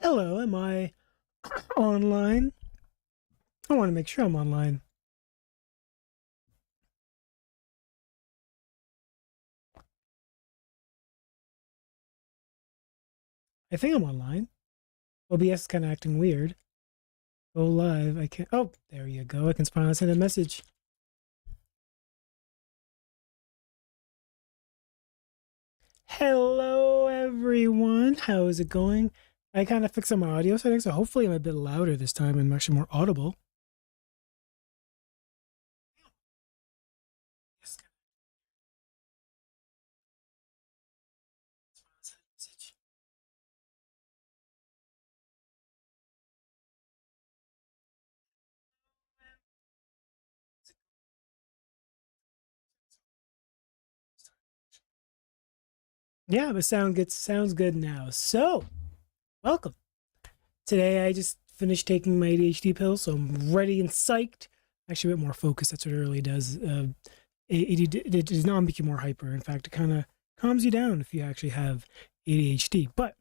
Hello, am I online? I want to make sure I'm online. I think I'm online. OBS is kind of acting weird. Go live. I can't. Oh, there you go. I can finally send a message. Hello, everyone. How is it going? I kind of fixed some audio settings, so hopefully I'm a bit louder this time and actually more audible. Yeah, but sounds good now. So, welcome. Today I just finished taking my ADHD pills, so I'm ready and psyched. Actually, a bit more focused. That's what it really does. It does not make you more hyper. In fact, it kind of calms you down if you actually have ADHD. But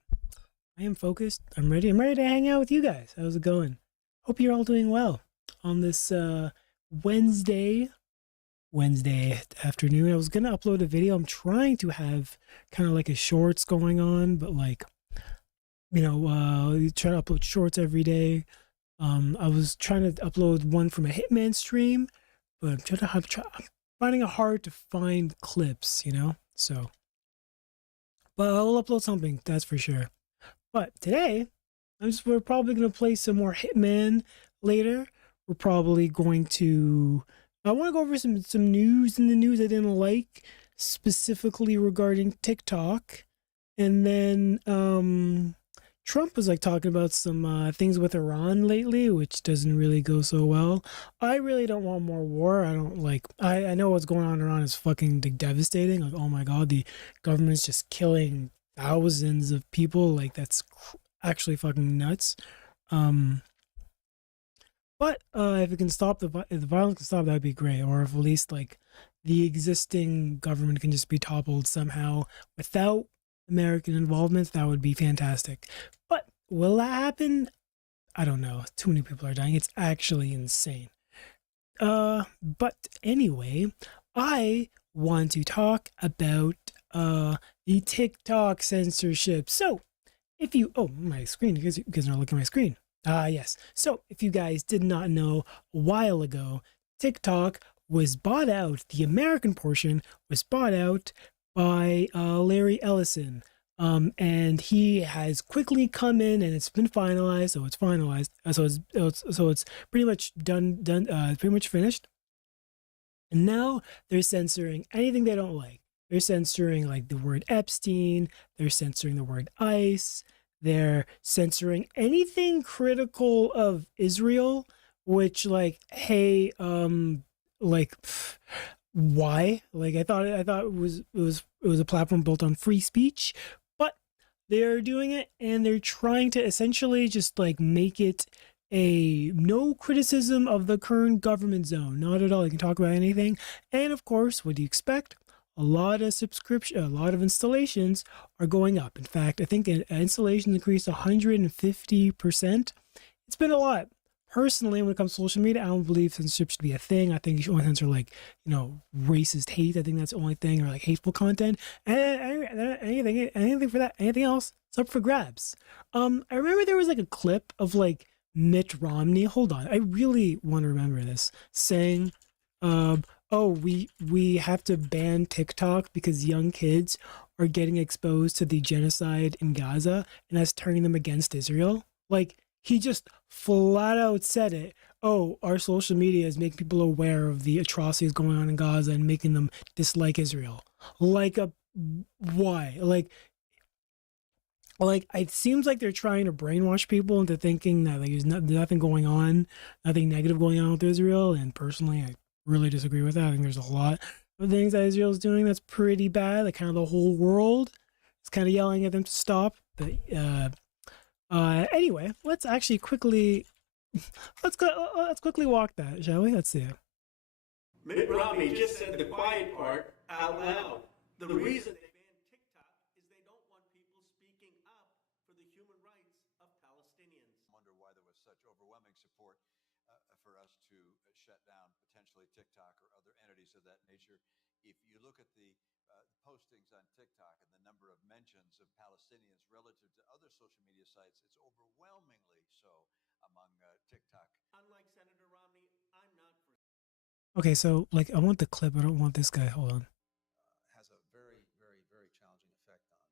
I am focused. I'm ready. I'm ready to hang out with you guys. How's it going? Hope you're all doing well on this Wednesday Wednesday afternoon. I was gonna upload a video. I'm trying to have kind of like a shorts going on, but like try to upload shorts every day. I was trying to upload one from a Hitman stream, but I'm finding it hard to find clips. So, but I'll upload something, that's for sure. But today, we're probably gonna play some more Hitman later. We're probably going to. I want to go over some news in the news I didn't like, specifically regarding TikTok, and then Trump was like talking about some things with Iran lately, which doesn't really go so well. I really don't want more war. I don't like. I know what's going on in Iran is fucking devastating. Like, oh my god, the government's just killing thousands of people. Like, that's actually fucking nuts. Um, but if it can stop if the violence can stop, that'd be great. Or if at least like the existing government can just be toppled somehow without American involvement, that would be fantastic. But will that happen? I don't know. Too many people are dying. It's actually insane. But anyway, I want to talk about the TikTok censorship. So if you my screen, you guys are looking at my screen. Yes. So if you guys did not know, a while ago, TikTok was bought out. The American portion was bought out by Larry Ellison. And he has quickly come in, and it's been finalized. So it's finalized. So it's pretty much done. Pretty much finished. And now they're censoring anything they don't like. They're censoring like the word Epstein. They're censoring the word ICE. They're censoring anything critical of Israel, which like, hey, like, why? Like, I thought it was a platform built on free speech, but they're doing it and they're trying to essentially just like make it a no criticism of the current government zone. Not at all. You can talk about anything. And of course, what do you expect? A lot of installations are going up. In fact, I think installations increased 150%. It's been a lot. Personally, when it comes to social media, I don't believe censorship should be a thing. I think you should only censor like, racist hate. I think that's the only thing, or like hateful content. And anything for that, anything else, it's up for grabs. I remember there was like a clip of like Mitt Romney. Hold on, I really want to remember this, saying, "Oh, we have to ban TikTok because young kids are getting exposed to the genocide in Gaza, and that's turning them against Israel." Like, he just flat out said it. Oh, our social media is making people aware of the atrocities going on in Gaza and making them dislike Israel. Like a why? Like it seems like they're trying to brainwash people into thinking that like there's nothing going on, nothing negative going on with Israel. And personally, I really disagree with that. I think there's a lot of things that Israel's doing that's pretty bad. Like kind of the whole world is kind of yelling at them to stop. But anyway, let's actually quickly let's quickly walk that, shall we? Let's see. Mitt Romney just said the quiet part out loud. The reason they banned TikTok is they don't want people speaking up for the human rights of such overwhelming support for us to shut down potentially TikTok or other entities of that nature. If you look at the postings on TikTok and the number of mentions of Palestinians relative to other social media sites, it's overwhelmingly so among TikTok. Unlike Senator Romney, I'm not for. Okay, so like I want the clip. I don't want this guy. Hold on. Has a very, very, very challenging effect on the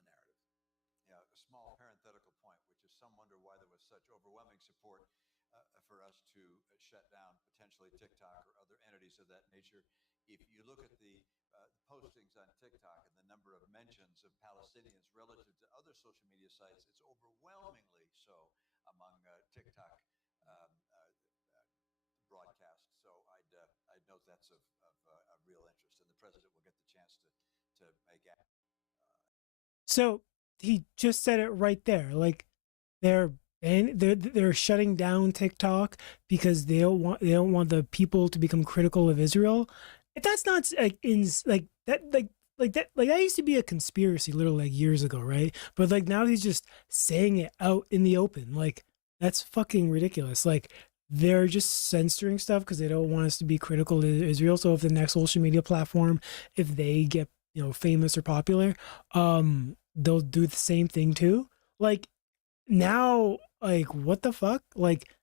narrative. Yeah, a small parenthetical point, which is some wonder why there was such overwhelming support for us to shut down potentially TikTok or other entities of that nature. If you look at the postings on TikTok and the number of mentions of Palestinians relative to other social media sites, it's overwhelmingly so among TikTok broadcast. So I'd note that's of real interest, and the president will get the chance to make it. So he just said it right there. Like they're shutting down TikTok because they don't want the people to become critical of Israel. That's not like that used to be a conspiracy literally like years ago, right? But like now he's just saying it out in the open. Like that's fucking ridiculous. Like they're just censoring stuff because they don't want us to be critical of Israel. So if the next social media platform, if they get famous or popular, they'll do the same thing too. Like now, like what the fuck? Like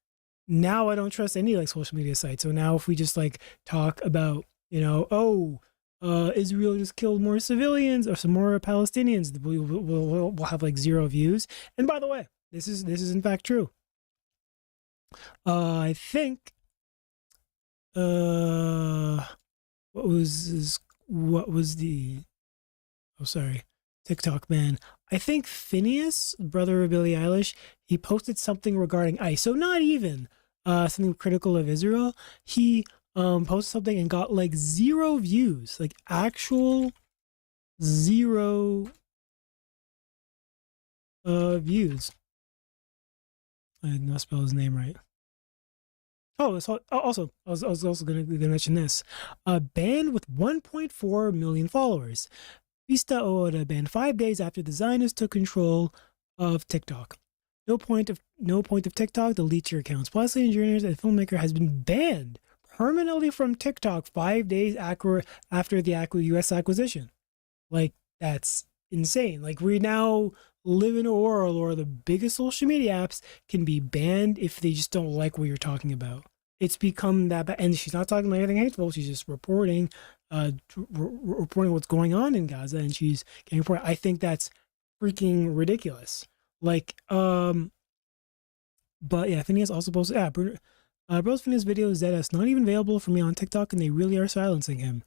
now I don't trust any like social media site. So now if we just like talk about Israel just killed more civilians or some more Palestinians, we'll have like 0 views. And by the way, this is in fact true. I think what was the TikTok ban. I think Phineas, brother of Billie Eilish, he posted something regarding ICE. So not even something critical of Israel. He posted something and got like 0 views, like actual 0 views. I did not spell his name right. Oh, also, I was also gonna mention this. Banned with 1.4 million followers. Vista Oda banned 5 days after the Zionists took control of TikTok. No point of TikTok deletes your accounts. Palestinian journalist and filmmaker has been banned permanently from TikTok 5 days after the U.S. acquisition. Like that's insane. Like we now live in a world where the biggest social media apps can be banned if they just don't like what you're talking about. It's become that bad. And she's not talking about anything hateful. She's just reporting what's going on in Gaza, and she's getting reported. I think that's freaking ridiculous. Like, but yeah, Phineas also posted, bro's Phineas video is dead. It's not even available for me on TikTok, and they really are silencing him.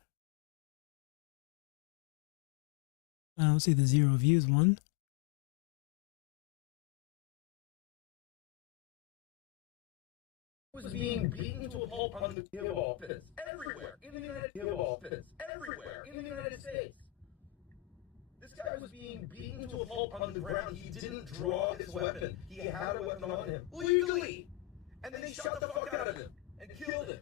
I don't see the 0 views one. Was being beaten to a pulp on the give office everywhere in the United States. This guy was being beaten to a pulp on the ground. He didn't draw his weapon. He had a weapon on him legally, and then they shot the fuck out of him and killed him.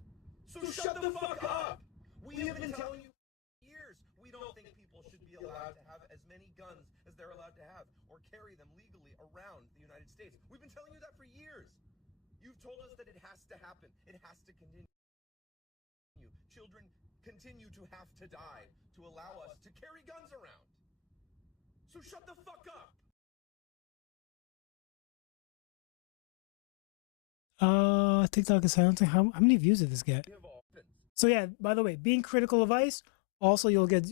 So shut the fuck up. We have been telling you for years we don't think people should be allowed to have as many guns as they're allowed to have or carry them legally around the United States. We've been telling you that for years. You've told us that it has to happen. It has to continue. Children continue to have to die to allow us to carry guns around. So shut the fuck up. TikTok is silencing. How many views did this get? So yeah, by the way, being critical of ICE, also you'll get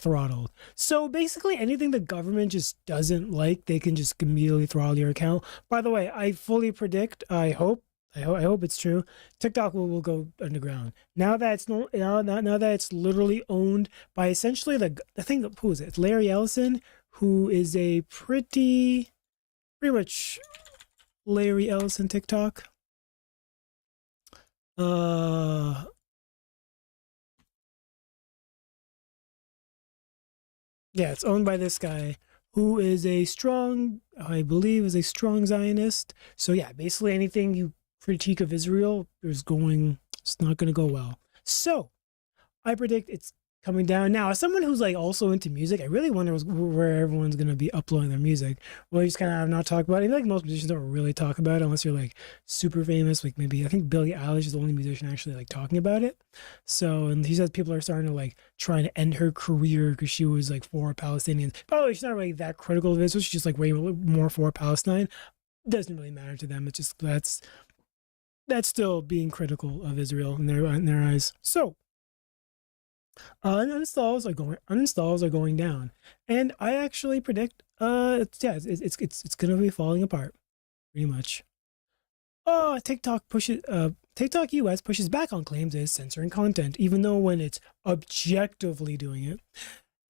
throttled. So basically anything the government just doesn't like, they can just immediately throttle your account. By the way, I fully predict, I hope it's true, TikTok will go underground. Now that it's literally owned by essentially who is it? It's Larry Ellison, who is a pretty much Larry Ellison TikTok. Yeah, it's owned by this guy who is I believe is a strong Zionist. So yeah, basically anything you critique of Israel it's not going to go well. So I predict it's coming down. Now, as someone who's like also into music, I really wonder where everyone's gonna be uploading their music. Well, you just kind of have not talk about it. I feel like most musicians don't really talk about it unless you're like super famous. Like maybe I think Billie Eilish is the only musician actually like talking about it. So, and he says people are starting to like trying to end her career because she was like for Palestinians. By the way, she's not really that critical of Israel. She's just like way more for Palestine. Doesn't really matter to them. It's just that's still being critical of Israel in their eyes. So unstalls are going down, and I actually predict it's gonna be falling apart pretty much. Oh, TikTok US pushes back on claims it's censoring content, even though when it's objectively doing it.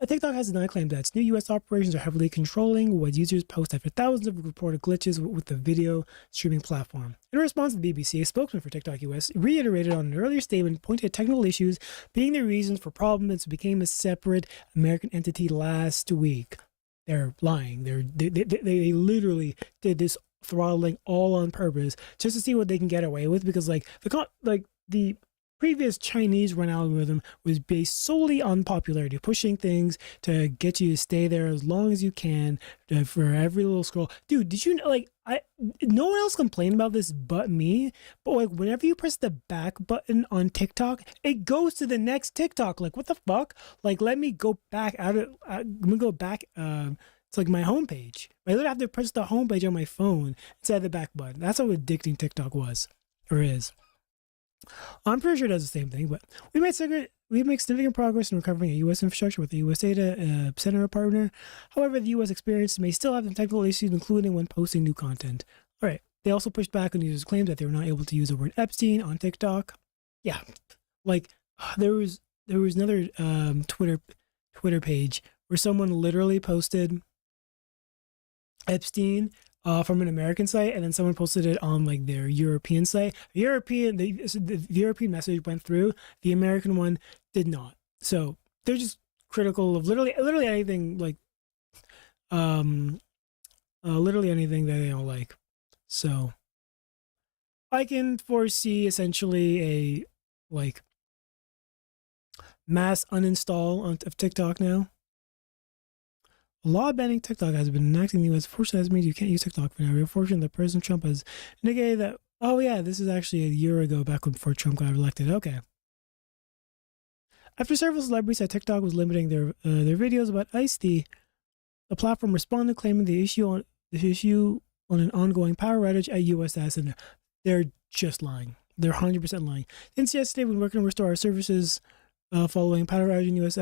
TikTok has denied claims that its new US operations are heavily controlling what users post after thousands of reported glitches with the video streaming platform. In response to the BBC, a spokesman for TikTok US reiterated on an earlier statement, pointing to technical issues being the reasons for problems. It became a separate American entity last week. They're lying. They literally did this throttling all on purpose just to see what they can get away with, because the previous Chinese run algorithm was based solely on popularity, pushing things to get you to stay there as long as you can for every little scroll. Dude, did you know, no one else complained about this but me, but like whenever you press the back button on TikTok, it goes to the next TikTok. Like, what the fuck? Like, let me go back it's like my homepage. I literally have to press the homepage on my phone instead of the back button. That's how addicting TikTok was or is. I'm pretty sure it does the same thing, but we made significant progress in recovering a U.S. infrastructure with the U.S. Data Center partner. However, the U.S. experience may still have some technical issues, including when posting new content. All right. They also pushed back on users' claims that they were not able to use the word Epstein on TikTok. Yeah, like there was another Twitter page where someone literally posted Epstein from an American site, and then someone posted it on like their European site. The European message went through, the American one did not. So they're just critical of literally anything, like literally anything that they don't like. So I can foresee essentially a like mass uninstall of TikTok now. A law banning TikTok has been enacted in the U.S. Fortunately, that means you can't use TikTok for now. Unfortunately, President Trump has indicated that, oh yeah, this is actually a year ago, back before Trump got elected. Okay. After several celebrities said TikTok was limiting their videos about ICE, the platform responded, claiming the issue on an ongoing power outage at U.S. data center. They're just lying. They're 100% lying. Since yesterday, we've been working to restore our services following power outage in U.S.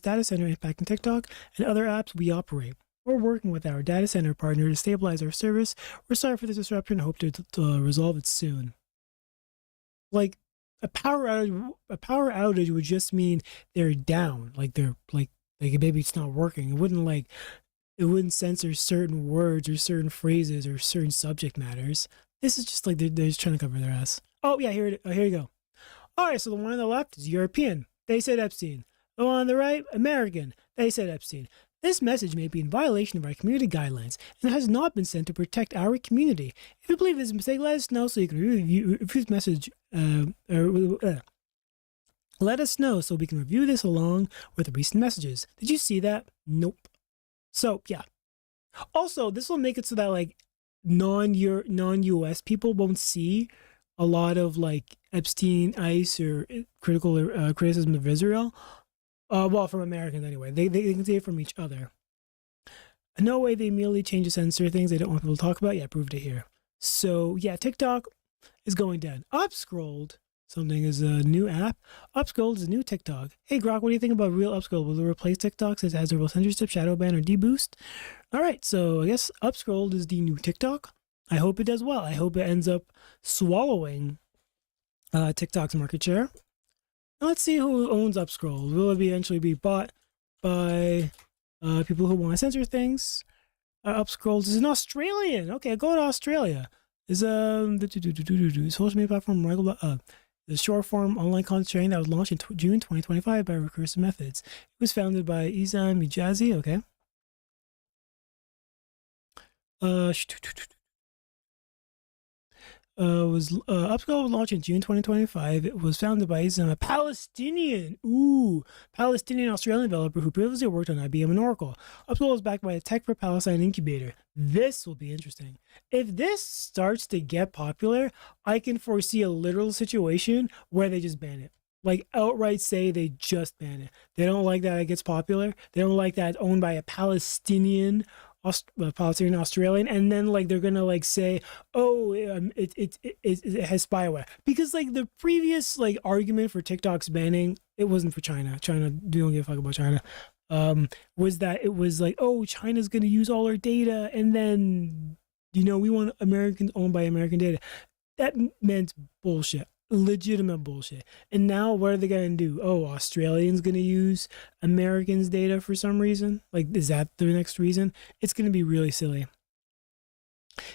data center impacting TikTok and other apps we operate. We're working with our data center partner to stabilize our service. We're sorry for this disruption and hope to resolve it soon. Like a power outage would just mean they're down. Like they're like maybe it's not working. It wouldn't censor certain words or certain phrases or certain subject matters. This is just like they're just trying to cover their ass. Oh yeah, here you go. All right, so the one on the left is European. They said Epstein. The one on the right, American. They said Epstein. This message may be in violation of our community guidelines and has not been sent to protect our community. If you believe this is a mistake, let us know so you can review this message. Let us know so we can review this along with the recent messages. Did you see that? Nope. So yeah. Also, this will make it so that like non-US people won't see a lot of like Epstein, ICE, or critical criticism of Israel. Well, from Americans anyway. They can see it from each other. No way they immediately change to censor things they don't want people to talk about. Yeah, proved it here. So yeah, TikTok is going down. Upscrolled something is a new app. Upscrolled is a new TikTok. Hey Grok, what do you think about Real Upscrolled? Will it replace TikTok since it has a censorship, shadow ban, or deboost? All right, so I guess Upscrolled is the new TikTok. I hope it does well. I hope it ends up swallowing TikTok's market share. Now let's see who owns Upscrolled. Will it eventually be bought by people who want to censor things? Upscrolled is an Australian. Okay, go to Australia. Is social media platform the short form online content sharing that was launched in June 2025 by Recursive Methods. It was founded by Izam Mijazi. Okay. Upscale was launched in June 2025. It was founded by a Palestinian Australian developer who previously worked on IBM and Oracle. Upscale is backed by a Tech for Palestine incubator. This will be interesting. If this starts to get popular, I can foresee a literal situation where they just ban it. Like outright say they just ban it. They don't like that it gets popular. They don't like that it's owned by a Palestinian Australian, and then like they're gonna like say, oh, it has spyware, because like the previous like argument for TikTok's banning, it wasn't for China. China, we don't give a fuck about China. Was that it was like, oh, China's gonna use all our data, and then we want Americans owned by American data. That meant bullshit. Legitimate bullshit. And now what are they gonna do? Oh, Australians gonna use Americans' data for some reason? Like, is that the next reason? It's gonna be really silly.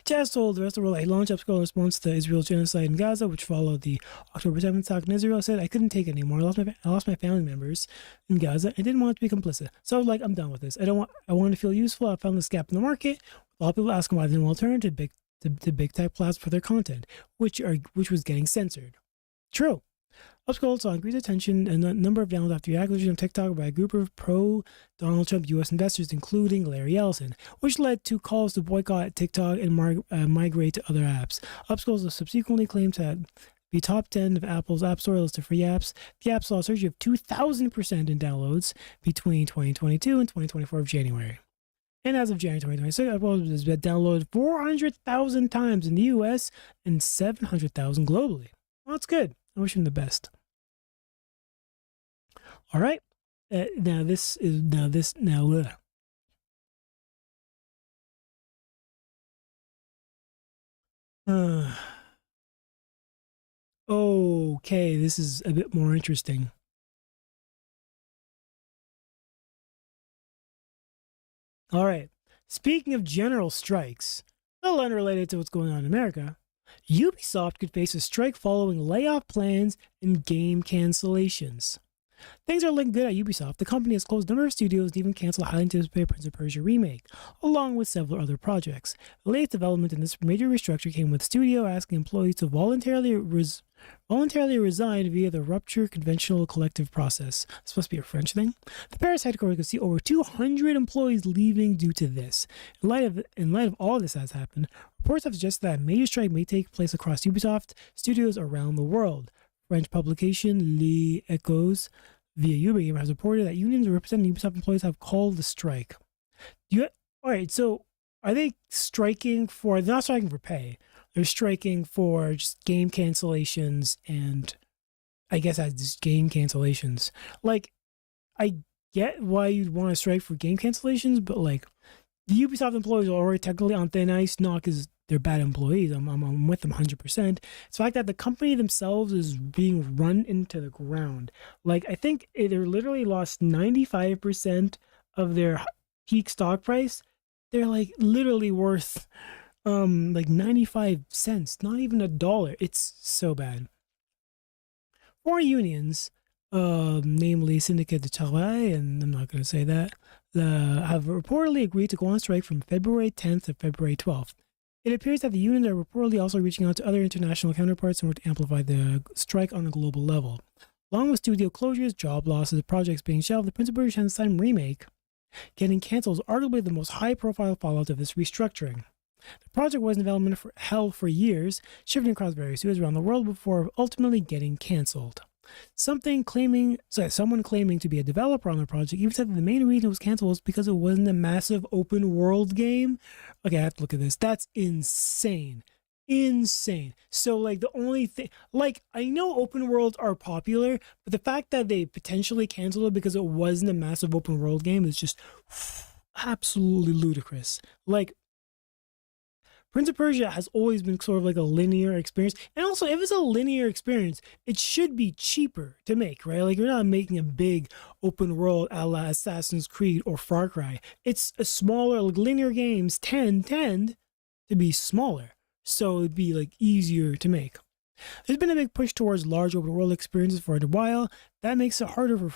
Chaz told the rest of the world he launched Upscale in response to Israel's genocide in Gaza, which followed the October 7th attack in Israel. Said, I couldn't take it anymore. I lost my family members in Gaza. I didn't want to be complicit. So I was like, I'm done with this. I want to feel useful. I found this gap in the market. A lot of people asking why they didn't alternative to big tech platforms for their content, which was getting censored. True. Upscale saw increased attention and the number of downloads after the acquisition of TikTok by a group of pro-Donald Trump U.S. investors, including Larry Ellison, which led to calls to boycott TikTok and migrate to other apps. Upscale subsequently claimed to be top 10 of Apple's App Store list of free apps. The app saw a surge of 2,000% in downloads between 2022 and 2024 of January. And as of January 2026, Apple has been downloaded 400,000 times in the U.S. and 700,000 globally. Well, that's good. I wish him the best. All right. Now. Okay, this is a bit more interesting. All right. Speaking of general strikes, a little unrelated to what's going on in America, Ubisoft could face a strike following layoff plans and game cancellations. Things are looking good at Ubisoft. The company has closed a number of studios and even canceled a highly anticipated Prince of Persia remake, along with several other projects. The latest development in this major restructure came with the studio asking employees to voluntarily resign via the rupture conventional collective process. It's supposed to be a French thing. The Paris headquarters could see over 200 employees leaving due to this. In light of all this has happened, reports have suggested that a major strike may take place across Ubisoft studios around the world. French publication Les Echos via Eurogamer has reported that unions representing Ubisoft employees have called the strike. All right, so are they striking for? They're not striking for pay. They're striking for just game cancellations, and I guess that's just game cancellations. Like, I get why you'd want to strike for game cancellations, but like, the Ubisoft employees are already technically on thin ice, not because they're bad employees. I'm with them 100%. It's the fact that the company themselves is being run into the ground. Like, I think they literally lost 95% of their peak stock price. They're like literally worth like 95 cents, not even $1. It's so bad. Four unions, namely Syndicate de Travail, and I'm not going to say that, have reportedly agreed to go on strike from February 10th to February 12th. It appears that the unions are reportedly also reaching out to other international counterparts in order to amplify the strike on a global level. Along with studio closures, job losses, projects being shelved, the Prince of Persia Sands remake getting cancelled is arguably the most high-profile fallout of this restructuring. The project was in development for hell for years, shifting across various studios around the world before ultimately getting cancelled. Someone claiming to be a developer on the project even said that the main reason it was canceled was because it wasn't a massive open world game. Okay, I have to look at this. That's insane. So like the only thing, like, I know open worlds are popular, but the fact that they potentially canceled it because it wasn't a massive open world game is just absolutely ludicrous. Like, Prince of Persia has always been sort of like a linear experience. And also, if it's a linear experience, it should be cheaper to make, right? Like, you're not making a big open world a la Assassin's Creed or Far Cry. It's a smaller, like, linear games tend to be smaller. So it'd be like easier to make. There's been a big push towards large open world experiences for a while. That makes it harder for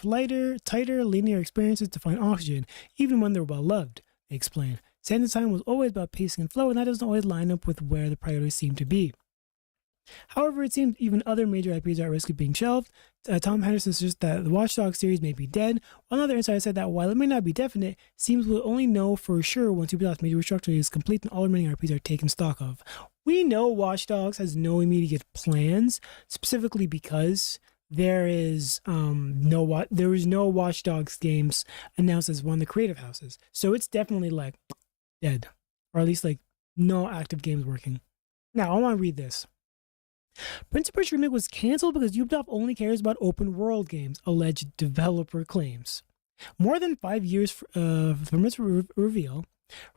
tighter linear experiences to find oxygen, even when they're well loved, they explain. Sands of Time was always about pacing and flow, and that doesn't always line up with where the priorities seem to be. However, it seems even other major IPs are at risk of being shelved. Tom Henderson suggests that the Watch Dogs series may be dead. Another insider said that while it may not be definite, seems we'll only know for sure once Ubisoft's major restructuring is complete and all remaining IPs are taken stock of. We know Watch Dogs has no immediate plans, specifically because there is no Watch Dogs games announced as one of the creative houses. So it's definitely like dead, or at least like no active games working. Now I want to read this. Prince of Persia Remake was cancelled because Ubisoft only cares about open world games, alleged developer claims. More than 5 years from its reveal,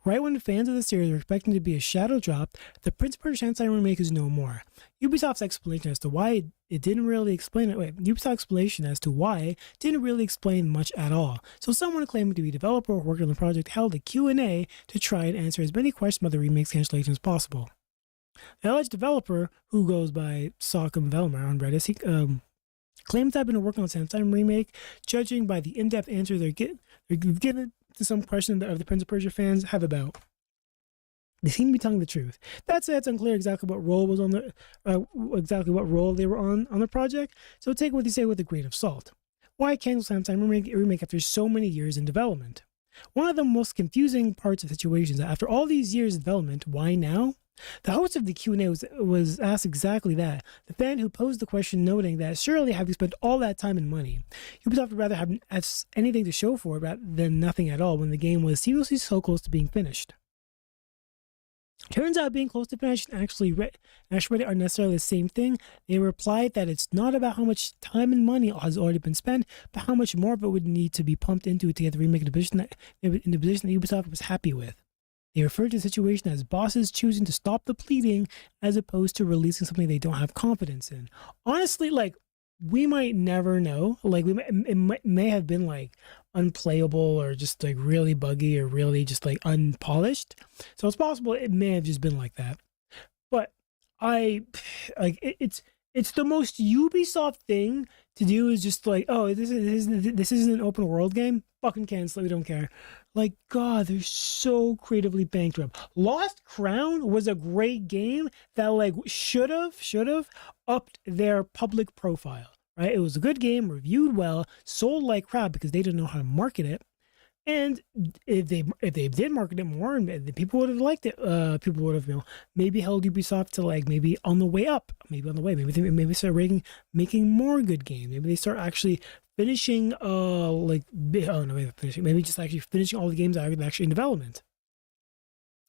right when fans of the series were expecting to be a shadow drop, the Prince of Persia Sands Remake is no more. Ubisoft's explanation as to why it didn't really explain it. Ubisoft's explanation as to why didn't really explain much at all. So someone claiming to be a developer or working on the project held a Q&A to try and answer as many questions about the remake's cancellation as possible. The alleged developer, who goes by Sockum Velmar on Reddit, he claims to have been working on Sandstorm Remake, judging by the in-depth answer they're given to some questions that the Prince of Persia fans have about. They seem to be telling the truth. That said, it's unclear exactly what role was on what role they were on the project. So take what they say with a grain of salt. Why cancel Sandstorm Remake after so many years in development? One of the most confusing parts of the situation is that after all these years of development, why now? The host of the Q&A was asked exactly that. The fan who posed the question noting that surely having spent all that time and money, Ubisoft would rather have anything to show for it rather than nothing at all when the game was seriously so close to being finished. Turns out being close to finish and actually ready aren't necessarily the same thing. They replied that it's not about how much time and money has already been spent, but how much more of it would need to be pumped into it to get the remake in the position that Ubisoft was happy with. They refer to the situation as bosses choosing to stop the pleading as opposed to releasing something they don't have confidence in. Honestly, like, we might never know. Like, it may have been like unplayable or just like really buggy or really just like unpolished. So it's possible it may have just been like that. But it's the most Ubisoft thing to do is just like, oh, this isn't an open world game. Fucking cancel it. We don't care. Like, God, they're so creatively bankrupt. Lost Crown was a great game that like should have upped their public profile, right? It was a good game, reviewed well, sold like crap because they didn't know how to market it. And if they did market it more, and people would have liked it, people would have, maybe held Ubisoft to like maybe on the way up, maybe on the way, maybe start making more good games. Maybe they start actually finishing maybe just actually finishing all the games that are actually in development.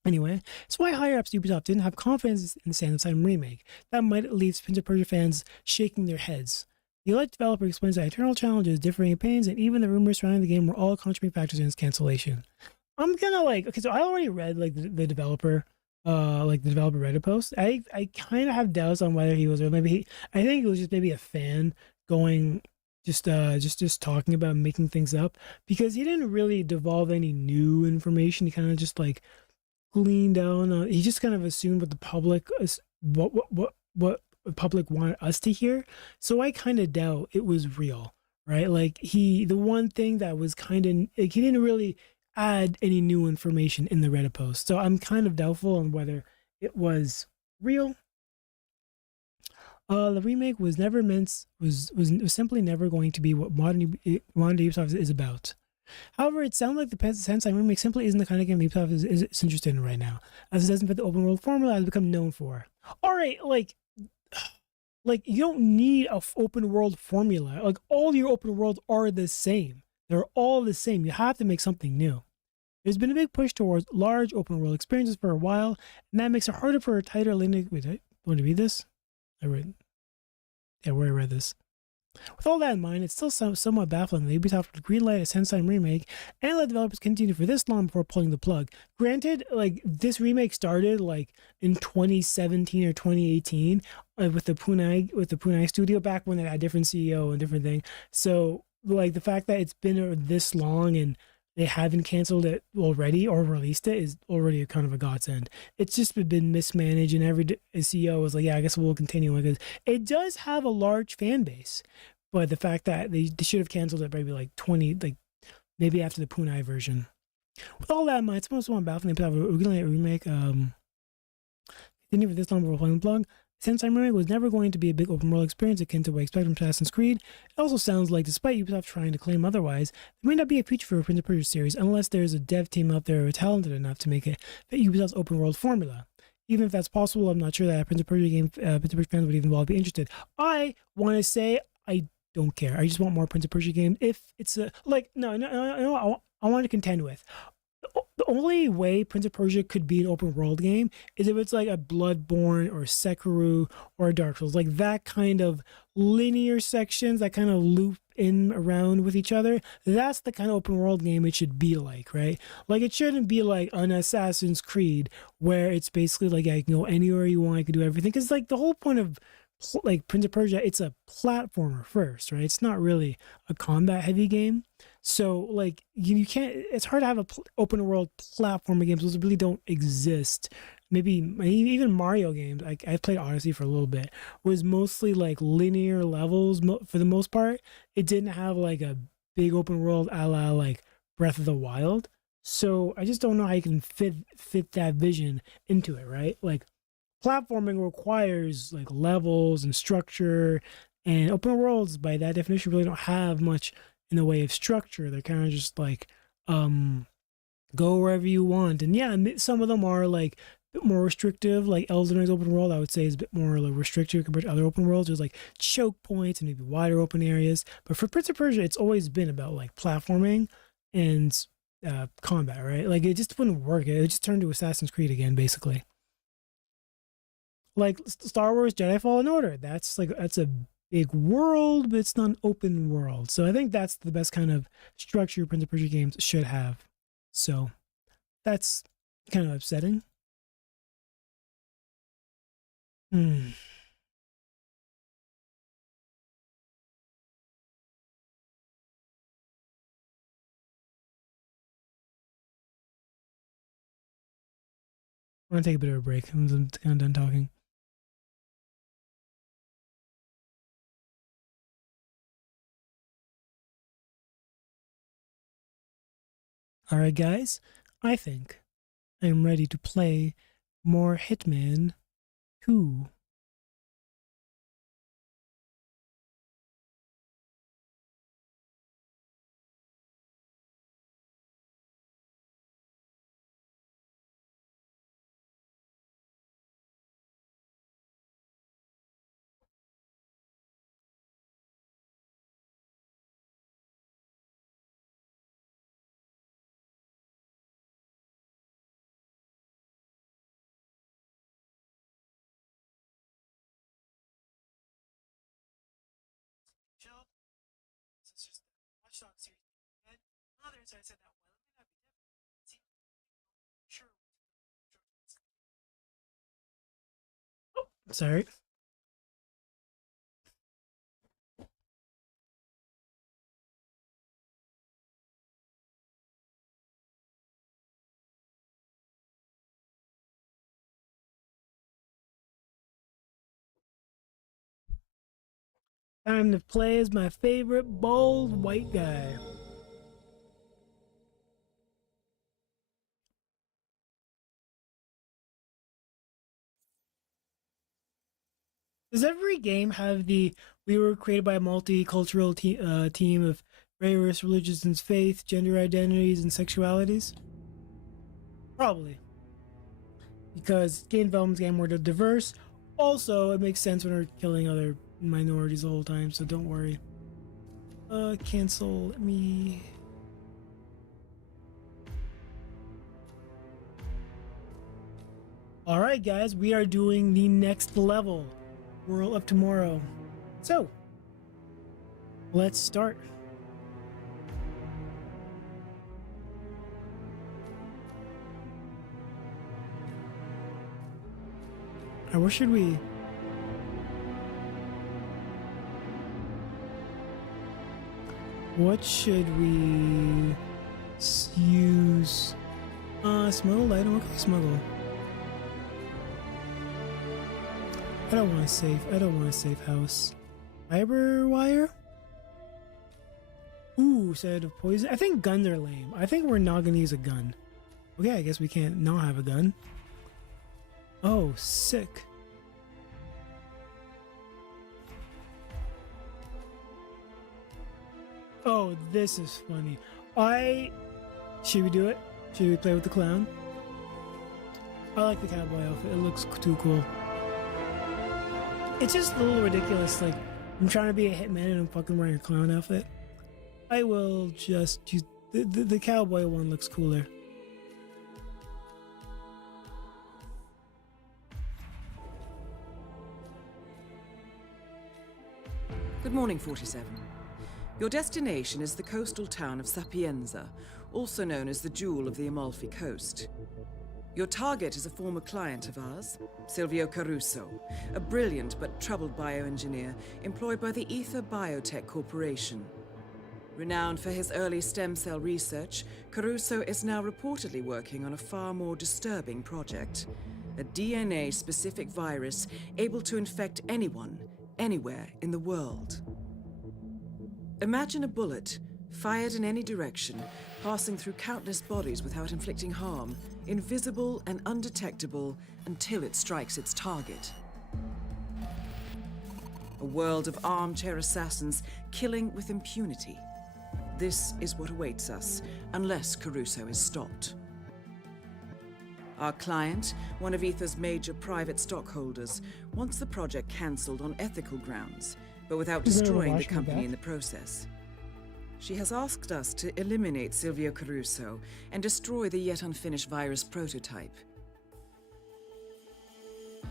Anyway, it's why higher ups at Ubisoft didn't have confidence in the Sandstorm remake. That might leave Prince of Persia fans shaking their heads. The alleged developer explains that internal challenges, differing opinions, and even the rumors surrounding the game were all contributing factors in its cancellation. I'm gonna okay, so I already read like the developer Reddit post. I kind of have doubts on whether he was, or maybe I think it was just maybe a fan going just talking about making things up, because he didn't really devolve any new information. He kind of just like gleaned down on, he just kind of assumed what the public what the public wanted us to hear. So I kind of doubt it was real, right? Like the one thing that was kind of like, he didn't really add any new information in the Reddit post. So I'm kind of doubtful on whether it was real. The remake was simply never going to be what modern Ubisoft is about. However, it sounds like the Sandstorm remake simply isn't the kind of game Ubisoft is interested in right now, as it doesn't fit the open world formula it has become known for. All right, like you don't need a open world formula. Like, all your open worlds are the same. They're all the same. You have to make something new. There's been a big push towards large open world experiences for a while, and that makes it harder for a tighter linear. Wait, I want to read this? Where I read this. With all that in mind, it's still somewhat baffling that Ubisoft would greenlight a Sandstorm remake and let developers continue for this long before pulling the plug. Granted, like, this remake started like in 2017 or 2018 with the Punai studio, back when they had a different CEO and different thing. So like the fact that it's been this long and they haven't canceled it already or released it is already a kind of a godsend. It's just been mismanaged, and every CEO was like, yeah, I guess we'll continue, because it does have a large fan base. But the fact that they should have canceled it maybe like maybe after the Punai version. With all that in mind, it's almost one baffling to have a remake continue for this long before playing the plug. Since Time Remake was never going to be a big open world experience akin to what I expect from Assassin's Creed, it also sounds like, despite Ubisoft trying to claim otherwise, there may not be a future for a Prince of Persia series unless there's a dev team out there who are talented enough to make it fit Ubisoft's open world formula. Even if that's possible, I'm not sure that a Prince of Persia game, Prince of Persia fans would even well be interested. I want to say I don't care. I just want more Prince of Persia games. If it's a I want to contend with. The only way Prince of Persia could be an open world game is if it's like a Bloodborne or Sekiro or Dark Souls, like that kind of linear sections that kind of loop in around with each other. That's the kind of open world game it should be like, right? Like it shouldn't be like an Assassin's Creed where it's basically like I can go anywhere you want, I can do everything. Because like the whole point of like Prince of Persia, it's a platformer first, right? It's not really a combat heavy game. So like you can't. It's hard to have a open world platformer games. Those really don't exist. Maybe even Mario games. I played Odyssey for a little bit. Was mostly like linear levels for the most part. It didn't have like a big open world a la like Breath of the Wild. So I just don't know how you can fit that vision into it, right? Like platforming requires like levels and structure, and open worlds by that definition really don't have much in the way of structure. They're kind of just like go wherever you want. And yeah, some of them are like a bit more restrictive, like Elden Ring's open world I would say is a bit more like restrictive compared to other open worlds. There's like choke points and maybe wider open areas, but for Prince of Persia it's always been about like platforming and combat, right? Like it just wouldn't work. It just turned to Assassin's Creed again basically. Like Star Wars Jedi Fallen Order, that's a big world, but it's not an open world. So I think that's the best kind of structure Prince of Persia games should have. So that's kind of upsetting. Hmm. I'm gonna take a bit of a break. I'm kind of done talking. All right, guys. I think I am ready to play more Hitman 2. Sorry. Time to play as my favorite bald white guy. Does every game have the we were created by a multicultural team of various religions and faith, gender identities, and sexualities? Probably. Because game development's getting more diverse. Also, it makes sense when we're killing other minorities the whole time, so don't worry. Cancel me. Alright guys, we are doing the next level. World of Tomorrow. So, let's start. Where should we? What should we use? Smuggle item? What can we smuggle? I don't want a safe house. Fiber wire? Ooh, set of poison. I think guns are lame. I think we're not gonna use a gun. Okay, I guess we can't not have a gun. Oh, sick. Oh, this is funny. Should we do it? Should we play with the clown? I like the cowboy outfit. It looks too cool. It's just a little ridiculous. Like, I'm trying to be a hitman and I'm fucking wearing a clown outfit. I will just use the cowboy one. Looks cooler. Good morning, 47. Your destination is the coastal town of Sapienza, also known as the Jewel of the Amalfi Coast. Your target is a former client of ours, Silvio Caruso, a brilliant but troubled bioengineer employed by the Ether Biotech Corporation. Renowned for his early stem cell research, Caruso is now reportedly working on a far more disturbing project, a DNA-specific virus able to infect anyone, anywhere in the world. Imagine a bullet, fired in any direction, passing through countless bodies without inflicting harm, invisible and undetectable until it strikes its target. A world of armchair assassins killing with impunity. This is what awaits us, unless Caruso is stopped. Our client, one of Ether's major private stockholders, wants the project cancelled on ethical grounds, but without destroying the company in the process. She has asked us to eliminate Silvio Caruso and destroy the yet unfinished virus prototype.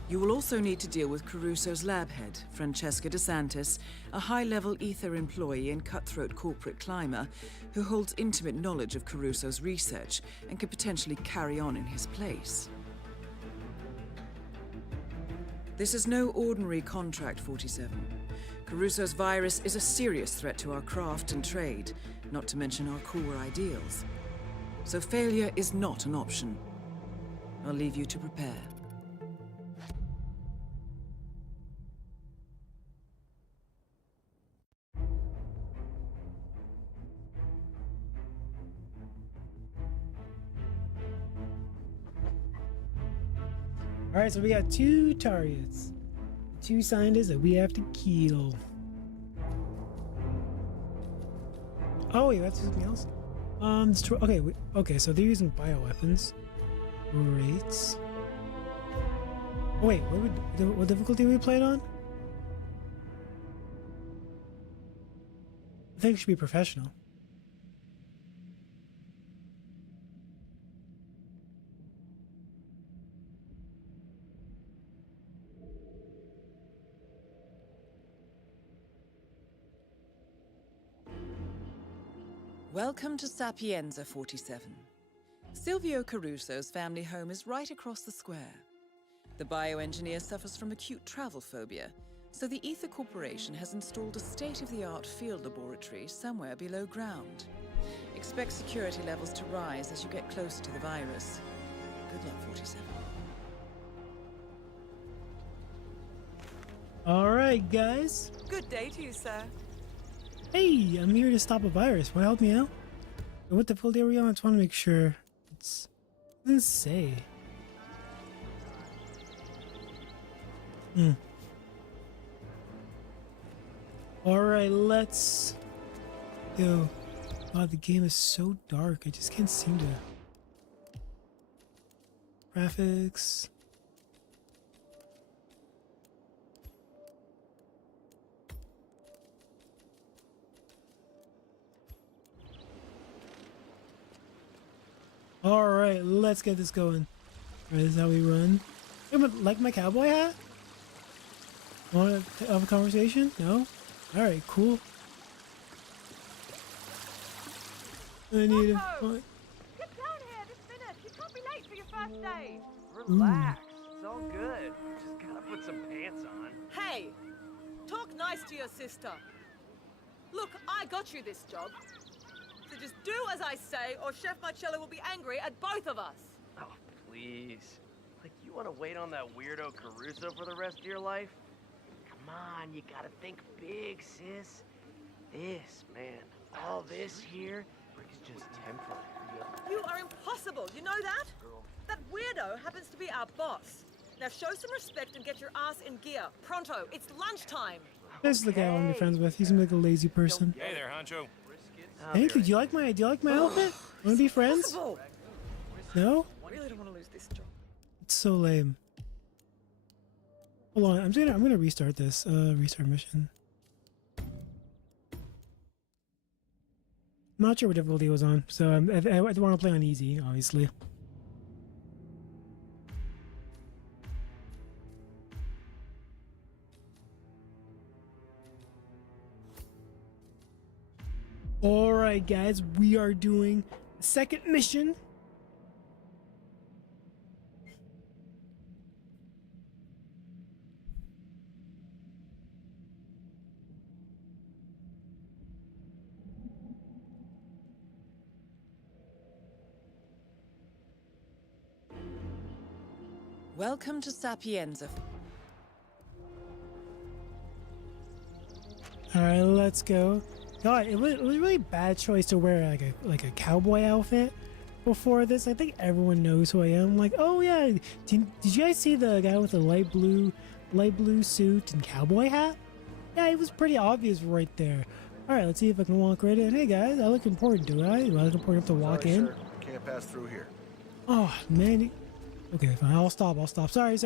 You will also need to deal with Caruso's lab head, Francesca DeSantis, a high-level Ether employee and cutthroat corporate climber who holds intimate knowledge of Caruso's research and could potentially carry on in his place. This is no ordinary contract, 47. Caruso's virus is a serious threat to our craft and trade, not to mention our core ideals. So failure is not an option. I'll leave you to prepare. All right, so we got 2 targets, 2 scientists that we have to kill. Oh wait, that's something else. Okay, so they're using bioweapons. Great. Oh wait, what difficulty we played on? I think it should be professional. Welcome to Sapienza, 47. Silvio Caruso's family home is right across the square. The bioengineer suffers from acute travel phobia, so the Ether Corporation has installed a state-of-the-art field laboratory somewhere below ground. Expect security levels to rise as you get closer to the virus. Good luck, 47. All right, guys. Good day to you, sir. Hey, I'm here to stop a virus. Want to help me out? What difficulty are we on? I just want to make sure. It doesn't say. Alright, let's go. Wow, the game is so dark. I just can't seem to. Graphics. Alright, let's get this going. Alright, this is how we run. Hey, but like my cowboy hat? Want to have a conversation? No? Alright, cool. I need a fight. Get down here this minute. You can't be late for your first day. Relax. It's all good. Just gotta put some pants on. Hey, talk nice to your sister. Look, I got you this job. So just do as I say, or Chef Marcello will be angry at both of us. Oh, please. Like, you want to wait on that weirdo Caruso for the rest of your life? Come on, you gotta think big, sis. This, man, all this here is just temporary. You are impossible, you know that? That weirdo happens to be our boss. Now show some respect and get your ass in gear. Pronto, it's lunchtime. This is the guy I want to be friends with. He's like a lazy person. Hey there, Honcho. Thank you. Do you like my outfit? Want to be friends? Possible. No? I really don't want to lose this job. It's so lame. Hold on, I'm gonna restart this. Restart mission. I'm not sure what difficulty it was on, so I want to play on easy, obviously. Alright guys, we are doing the second mission. Welcome to Sapienza. Alright, let's go. God, it was a really bad choice to wear like a cowboy outfit before this. I think everyone knows who I am. Like, oh yeah, did you guys see the guy with the light blue suit and cowboy hat? Yeah, it was pretty obvious right there. Alright, let's see if I can walk right in. Hey guys, I look important, do I? Do I look important enough to walk in? Sir. Can't pass through here. Oh man. Okay, fine. I'll stop. Sorry.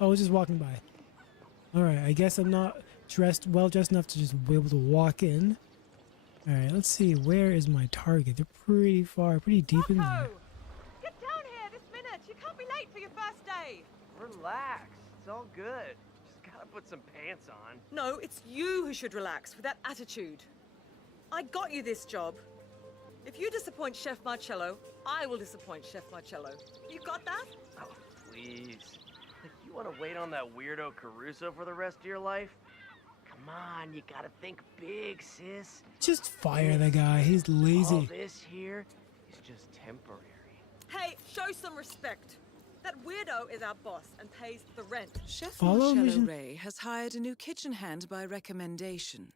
I was just walking by. Alright, I guess I'm not well dressed enough to just be able to walk in. Alright, let's see. Where is my target? They're pretty far, pretty deep in there. Rocco! Get down here this minute. You can't be late for your first day. Relax. It's all good. Just gotta put some pants on. No, it's you who should relax with that attitude. I got you this job. If you disappoint Chef Marcello, I will disappoint Chef Marcello. You got that? Oh, please. Like, you want to wait on that weirdo Caruso for the rest of your life? Come on, you gotta think big, sis. Just fire the guy. He's All lazy. this here is just temporary. Hey, show some respect. That weirdo is our boss and pays the rent. Chef Follow Marcello mission. Ray has hired a new kitchen hand by recommendation,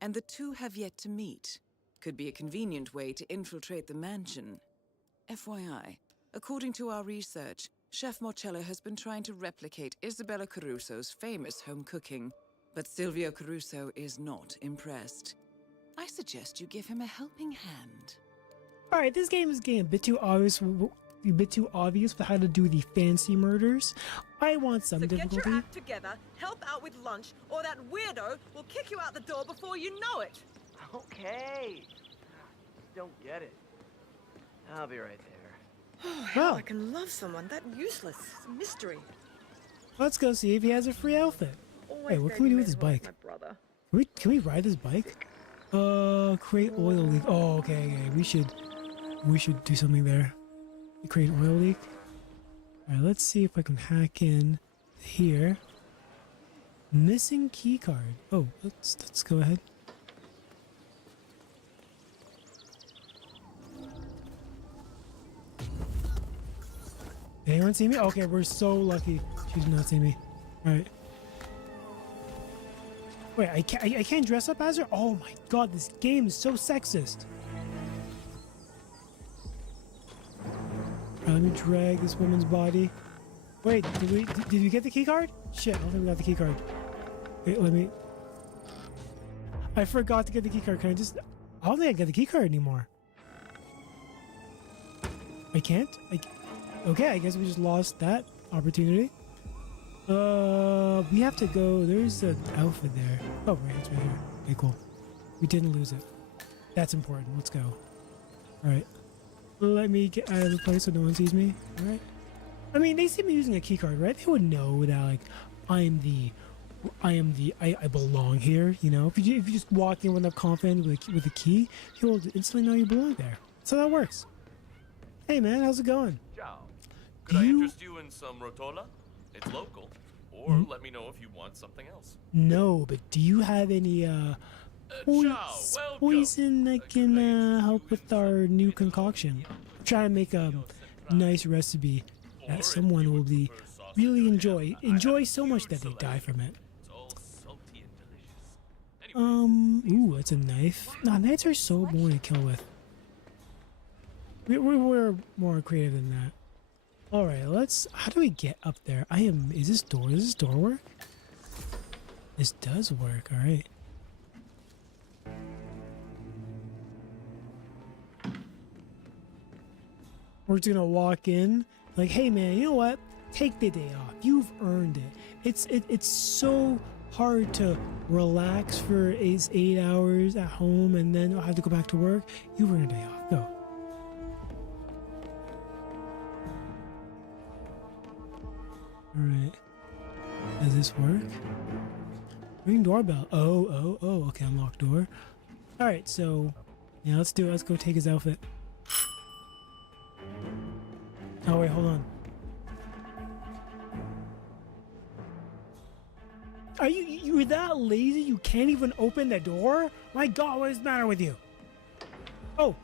and the two have yet to meet. Could be a convenient way to infiltrate the mansion. FYI, according to our research, Chef Marcello has been trying to replicate Isabella Caruso's famous home cooking, but Silvio Caruso is not impressed. I suggest you give him a helping hand. Alright, this game is getting a bit too obvious with how to do the fancy murders. I want some So get difficulty. your act together, help out with lunch, or that weirdo will kick you out the door before you know it. Okay. Just don't get it. I'll be right there. Oh, how Oh. I can love someone that useless. It's a mystery. Let's go see if he has a free outfit. Always Hey, what gave can we do me with this advice, bike? My brother. Can we ride this bike? Create oil leak. Oh, okay. We should do something there. Create oil leak. All right, let's see if I can hack in here. Missing key card. Oh, let's go ahead. Did anyone see me? Okay, we're so lucky. She did not see me. All right. Wait, I can't dress up as her? Oh my god, this game is so sexist. Let me drag this woman's body. Wait, did we get the key card? Shit, I don't think we got the key card. Wait, let me... I forgot to get the key card. Can I just... I don't think I can get the key card anymore. I can't? Okay, I guess we just lost that opportunity. We have to go... There's an outfit there. Oh, right, it's right here. Okay, cool. We didn't lose it. That's important. Let's go. Alright. Let me get out of the place so no one sees me. Alright. I mean, they see me using a key card, right? They would know that, like, I belong here, you know? If you just walk in with a confident with a key, you'll instantly know you belong there. That's how that works. Hey, man, how's it going? Ciao. Could I interest you in some rotola? It's local. Or let me know if you want something else. No, but do you have any, Ciao, welcome. poison that can, help with our new concoction? Try to make a nice recipe that someone will be really enjoy so much that they die from it. It's all salty and delicious. Anyway, Ooh, that's a knife. Nah, knives are so boring to kill with. We're more creative than that. Alright, how do we get up there? Does this door work? This does work, alright. We're just gonna walk in like, hey man, you know what? Take the day off. You've earned it. It's so hard to relax for 8 hours at home and then have to go back to work. You've earned a day off. Go. Alright. Does this work? Ring doorbell. Oh. Okay, unlock door. Alright, so yeah, let's do it. Let's go take his outfit. Oh wait, hold on. Are you're that lazy you can't even open the door? My god, what is the matter with you? Oh.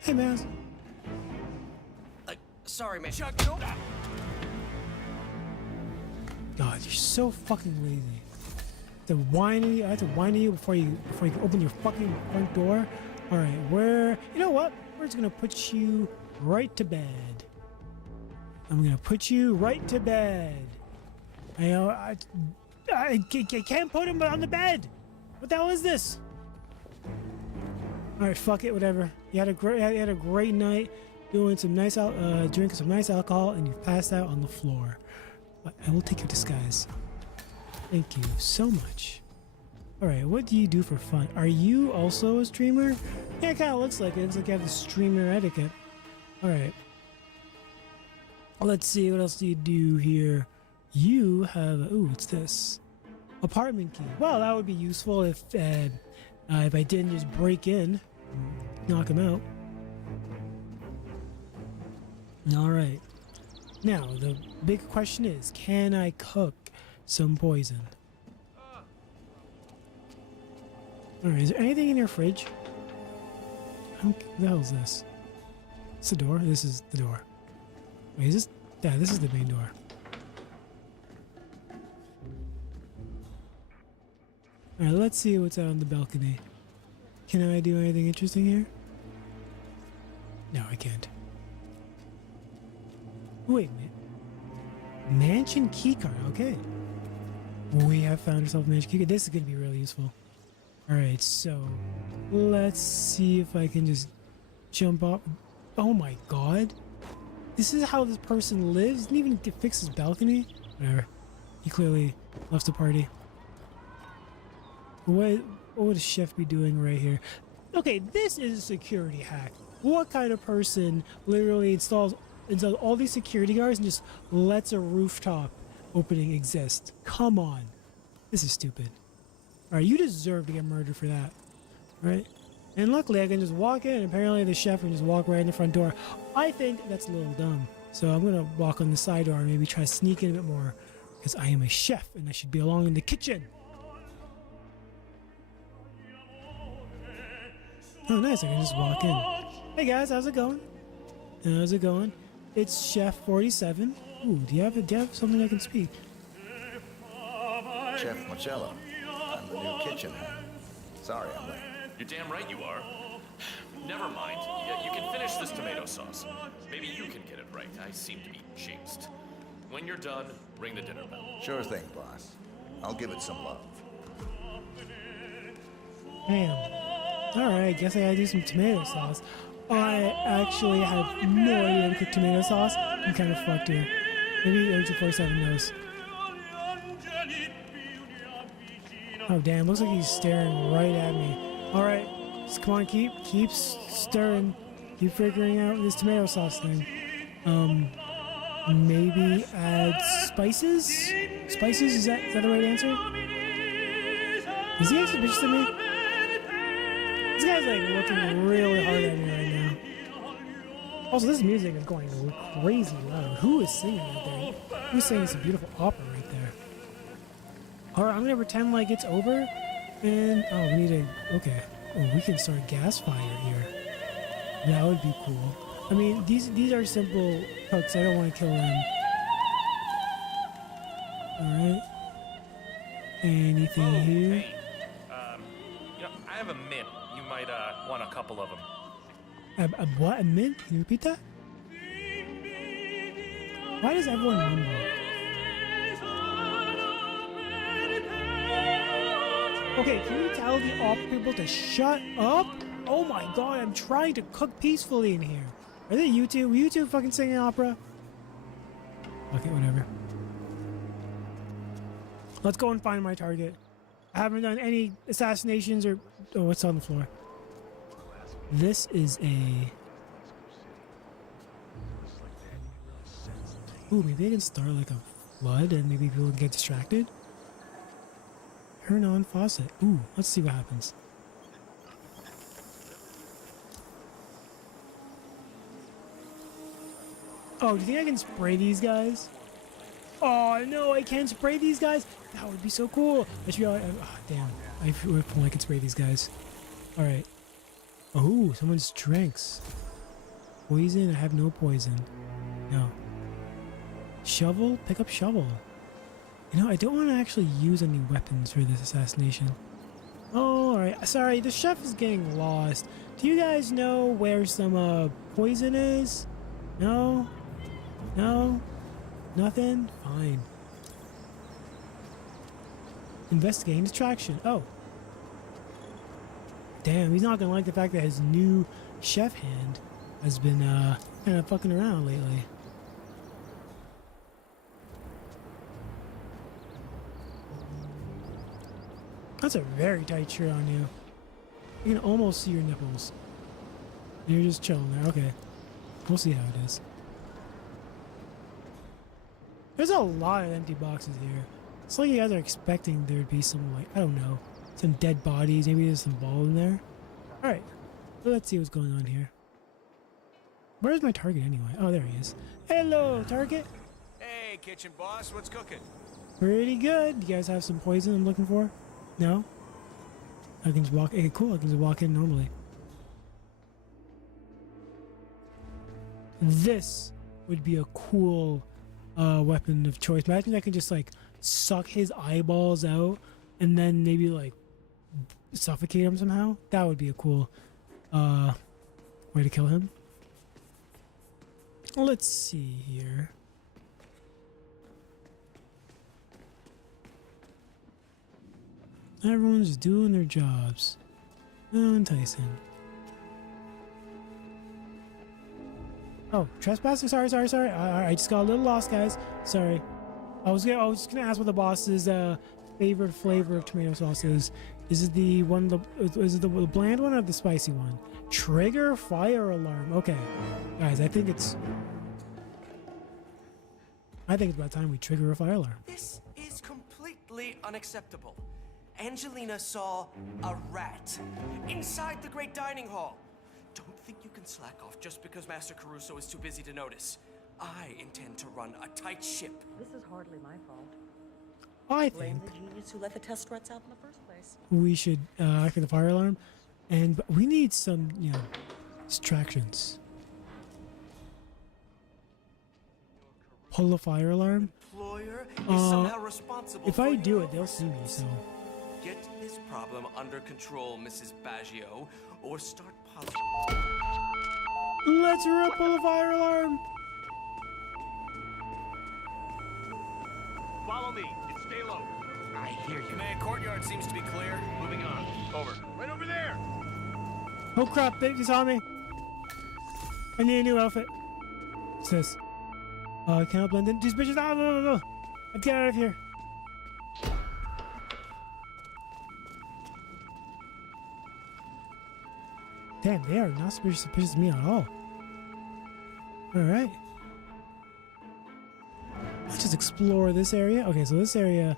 Hey man. Sorry, man. God, you're so fucking lazy. I have to whine at you before you open your fucking front door. Alright, you know what? We're just gonna put you right to bed. I'm gonna put you right to bed. I can't put him on the bed. What the hell is this? All right, fuck it, whatever. You had a great night, doing some nice drinking some nice alcohol, and you passed out on the floor. But I will take your disguise. Thank you so much. All right, what do you do for fun? Are you also a streamer? Yeah, it kind of looks like it. It looks like you have the streamer etiquette. All right. Let's see, what else do you do here? You have, ooh, what's this? Apartment key. Well, that would be useful if I didn't just break in, knock him out. All right. Now, the big question is, can I cook some poison? All right, is there anything in your fridge? What the hell is this? It's the door? This is the door. Wait, is this? Yeah, this is the main door. Alright, let's see what's out on the balcony. Can I do anything interesting here? No, I can't. Wait a minute. Mansion keycard, okay. We have found ourselves a mansion keycard. This is going to be really useful. Alright, so let's see if I can just jump up. Oh my god. This is how this person lives? Didn't even fix his balcony? Whatever. He clearly loves to party. What would a chef be doing right here? Okay, this is a security hack. What kind of person literally installs all these security guards and just lets a rooftop opening exist? Come on. This is stupid. Alright, you deserve to get murdered for that. Right? And luckily I can just walk in and apparently the chef can just walk right in the front door. I think that's a little dumb. So I'm gonna walk on the side door and maybe try to sneak in a bit more. Because I am a chef and I should be along in the kitchen. Oh, nice. I can just walk in. Hey guys, how's it going? How's it going? It's Chef 47. Ooh, do you have something I can speak? Chef Marcello. I'm the new kitchen hand. Sorry I'm late. You're damn right you are. Never mind. Yeah, you can finish this tomato sauce. Maybe you can get it right. I seem to be jinxed. When you're done, ring the dinner bell. Sure thing, boss. I'll give it some love. Damn. Alright, guess I gotta do some tomato sauce. I actually have no idea how to cook tomato sauce. I'm kind of fucked here. Maybe Agent 47 knows. Oh damn, looks like he's staring right at me. Alright, just come on, keep stirring. Keep figuring out this tomato sauce thing. Maybe add spices? Spices, is that the right answer? Is he actually bitch to me? This guy's like looking really hard at me right now. Also, this music is going crazy loud. Who is singing right there? Who's singing some beautiful opera right there? Alright, I'm gonna pretend like it's over. And, oh, we need to, okay. Oh, we can start gas fire here. That would be cool. I mean, these are simple cooks. I don't want to kill them. Alright. Anything here? Hey, I have a mint. You might want a couple of them. A what? A mint? Can you repeat that? Why does everyone mumble? Okay, can you tell the opera people to shut up? Oh my god, I'm trying to cook peacefully in here. Are they YouTube? Were YouTube fucking singing opera? Okay, whatever. Let's go and find my target. I haven't done any assassinations or... Oh, what's on the floor? This is a... Ooh, maybe I can start like a flood and maybe people can get distracted. Turn on faucet. Ooh, let's see what happens. Oh, do you think I can spray these guys? Oh, no, I can't spray these guys. That would be so cool. I should be like, oh, damn. I feel like I can spray these guys. All right. Oh, someone's drinks. Poison? I have no poison. No. Shovel? Pick up shovel. You know, I don't want to actually use any weapons for this assassination. Oh, all right. Sorry, the chef is getting lost. Do you guys know where some poison is? No? No? Nothing? Fine. Investigating distraction. Oh. Damn, he's not gonna like the fact that his new chef hand has been kind of fucking around lately. That's a very tight shirt on you. You can almost see your nipples. You're just chilling there. Okay. We'll see how it is. There's a lot of empty boxes here. It's like you guys are expecting there to be some, like, I don't know, some dead bodies. Maybe there's some ball in there. Alright. Well, let's see what's going on here. Where's my target anyway? Oh, there he is. Hello, target. Hey, kitchen boss, what's cooking? Pretty good. You guys have some poison I'm looking for? No? I can just walk. Hey, cool. I can just walk in normally. This would be a cool weapon of choice. Imagine I can just like suck his eyeballs out and then maybe like suffocate him somehow. That would be a cool way to kill him. Let's see here. Everyone's doing their jobs. Oh, enticing. Oh, trespassing? Sorry. I just got a little lost, guys. Sorry. I was just gonna ask what the boss's favorite flavor of tomato sauce is. Is it the one? Is it the bland one or the spicy one? Trigger fire alarm. Okay, guys. I think it's about time we trigger a fire alarm. This is completely unacceptable. Angelina saw a rat inside the great dining hall. Don't think you can slack off just because Master Caruso is too busy to notice. I intend to run a tight ship. This is hardly my fault. I Blame think the genius who let the test rats out in the first place. we should activate the fire alarm, and we need some, distractions. Pull the fire alarm. Employer is somehow responsible If for I your do it, they'll see me. So. Get this problem under control, Mrs. Baggio, or start Let's pull the fire alarm. Follow me and stay low. I hear you. Command courtyard seems to be clear. Moving on. Over. Right over there. Oh crap, they saw me. I need a new outfit. What's this? I cannot blend in. These bitches. No. Let's get out of here. Damn, they are not suspicious of me at all. Alright. Let's just explore this area. Okay, so this area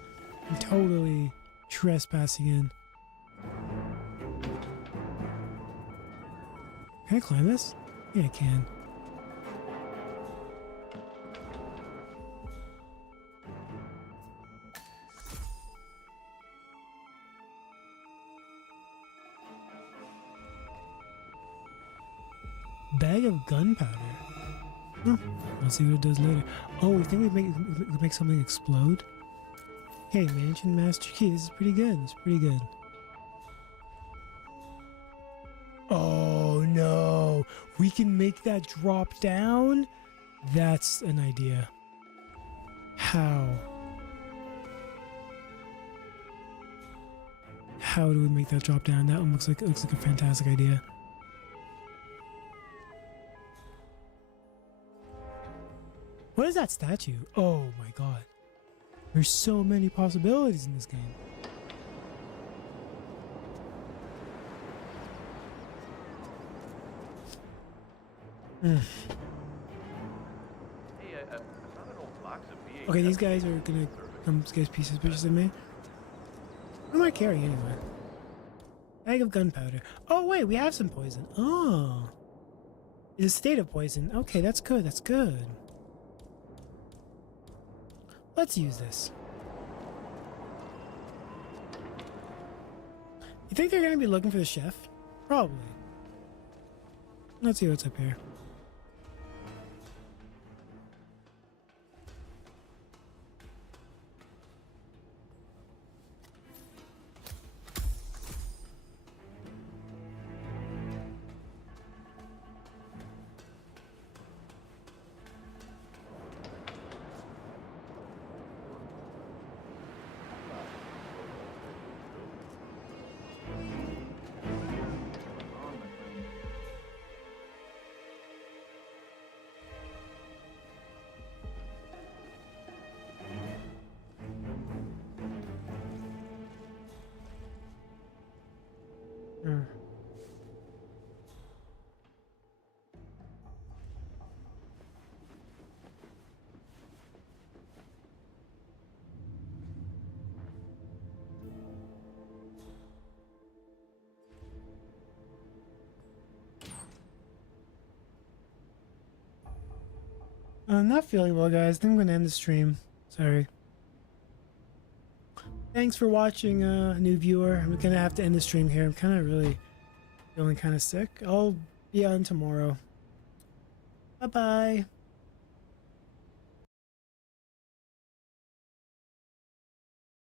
I'm totally trespassing in. Can I climb this? Yeah, I can. Bag of gunpowder. Huh. I'll see what it does later. Oh, we think we make something explode? Hey, Mansion Master Key. This is pretty good. It's pretty good. Oh no! We can make that drop down? That's an idea. How? How do we make that drop down? That one looks like a fantastic idea. What is that statue? Oh my god. There's so many possibilities in this game. Hey, I found an old box of VHS. Okay, these guys are gonna come get pieces suspicious of me. What am I carrying anyway? Bag of gunpowder. Oh wait, we have some poison. Oh. It's a state of poison. Okay, that's good, that's good. Let's use this. You think they're gonna be looking for the chef? Probably. Let's see what's up here. I'm not feeling well, guys. I think I'm gonna end the stream. Sorry. Thanks for watching, new viewer. I'm gonna have to end the stream here. I'm kind of really feeling kind of sick. I'll be on tomorrow. Bye-bye.